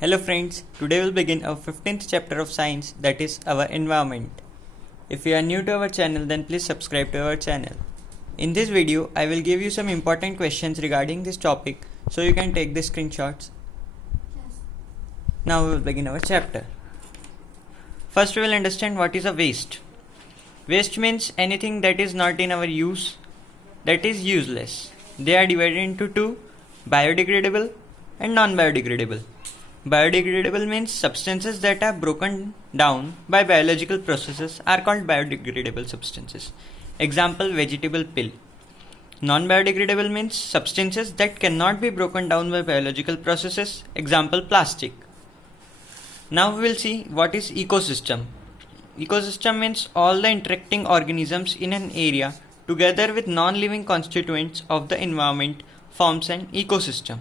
Hello friends, today we'll begin our 15th chapter of science, that is our environment. If you are new to our channel, then please subscribe to our channel. In this video, I will give you some important questions regarding this topic so you can take the screenshots. Now we will begin our chapter. First we will understand what is a waste. Waste means anything that is not in our use, that is useless. They are divided into two, biodegradable and non-biodegradable. Biodegradable means substances that are broken down by biological processes are called biodegradable substances. Example, vegetable peel. Non-biodegradable means substances that cannot be broken down by biological processes. Example, plastic. Now we will see what is ecosystem. Ecosystem means all the interacting organisms in an area together with non-living constituents of the environment forms an ecosystem.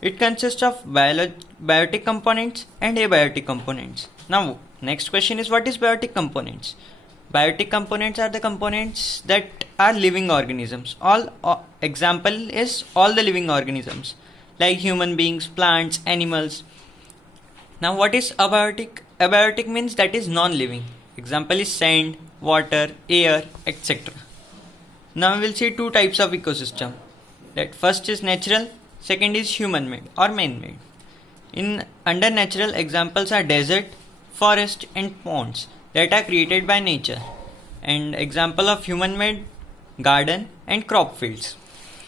It consists of biotic components and abiotic components. Now, next question is what is biotic components? Biotic components are the components that are living organisms. Example is all the living organisms like human beings, plants, animals. Now, what is abiotic? Abiotic means that is non-living. Example is sand, water, air, etc. Now, we will see two types of ecosystem. That first is natural. Second is human-made or man-made. Under natural, examples are desert, forest and ponds that are created by nature. And example of human-made, garden and crop fields.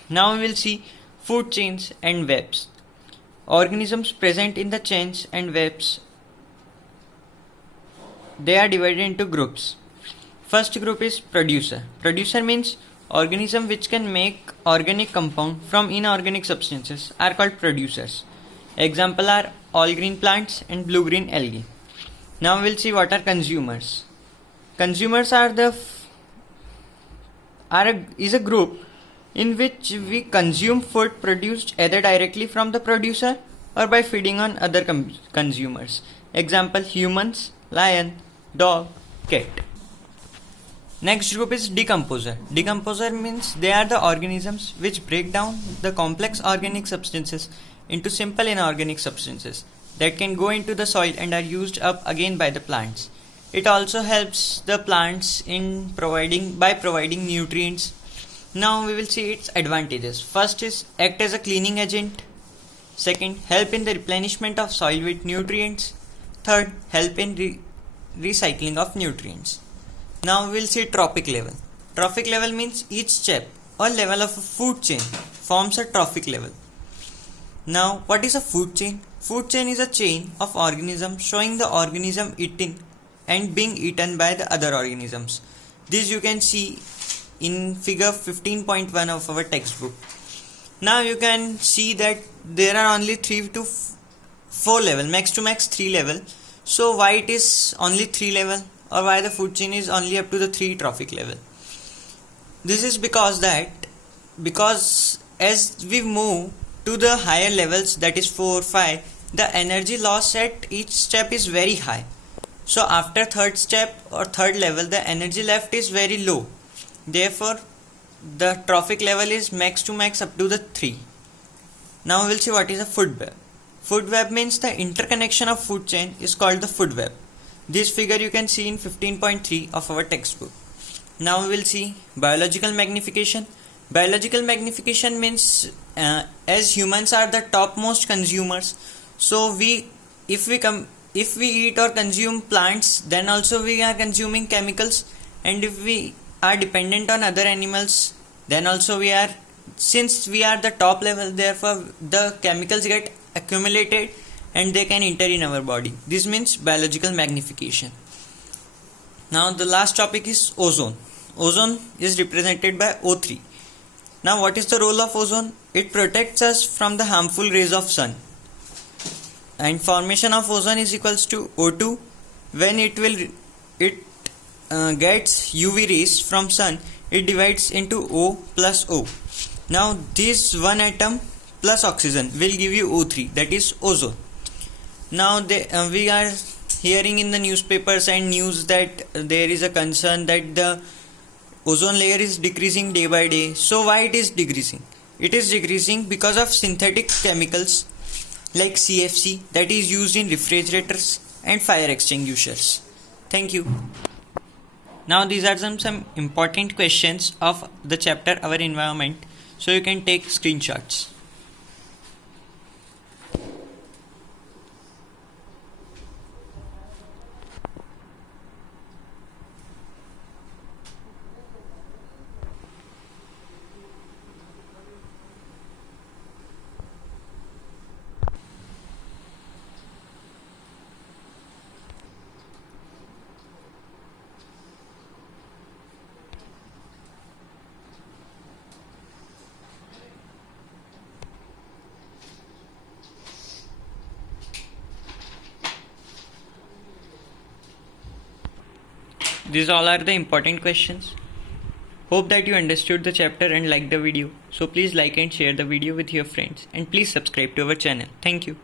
Now we will see food chains and webs. Organisms present in the chains and webs, they are divided into groups. First group is producer. Producer means organism which can make organic compound from inorganic substances are called producers. Example are all green plants and blue green algae. Now we'll see what are consumers. Consumers is a group in which we consume food produced either directly from the producer or by feeding on other consumers. Example, humans, lion, dog, cat. Next group is decomposer. Decomposer means they are the organisms which break down the complex organic substances into simple inorganic substances that can go into the soil and are used up again by the plants. It also helps the plants by providing nutrients. Now we will see its advantages. First is act as a cleaning agent. Second, help in the replenishment of soil with nutrients. Third, help in recycling of nutrients. Now we will see trophic level. Trophic level means each step or level of a food chain forms a trophic level. Now what is a food chain? Food chain is a chain of organisms showing the organism eating and being eaten by the other organisms. This you can see in figure 15.1 of our textbook. Now you can see that there are only 3 to 4 level, max to max 3 level. So why it is only 3 level? Or why the food chain is only up to the 3 trophic level? This is because as we move to the higher levels, that is 4, 5, the energy loss at each step is very high. So after third step or third level, the energy left is very low. Therefore, the trophic level is max to max up to the 3. Now we will see what is a food web. Food web means the interconnection of food chain is called the food web. This figure you can see in 15.3 of our textbook. Now we will see biological magnification. Biological magnification means as humans are the topmost consumers, so if we eat or consume plants, then also we are consuming chemicals, and if we are dependent on other animals, then also since we are the top level, therefore the chemicals get accumulated and they can enter in our body. This means biological magnification. Now the last topic is ozone. Ozone is represented by O3. Now what is the role of ozone? It protects us from the harmful rays of sun. And formation of ozone is equals to O2. When it gets UV rays from sun, it divides into O plus O. Now this one atom plus oxygen will give you O3, that is ozone. Now we are hearing in the newspapers and news that there is a concern that the ozone layer is decreasing day by day. So why it is decreasing? It is decreasing because of synthetic chemicals like CFC, that is used in refrigerators and fire extinguishers. Thank you. Now these are some important questions of the chapter Our Environment, so you can take screenshots. These all are the important questions. Hope that you understood the chapter and liked the video. So please like and share the video with your friends, and please subscribe to our channel. Thank you.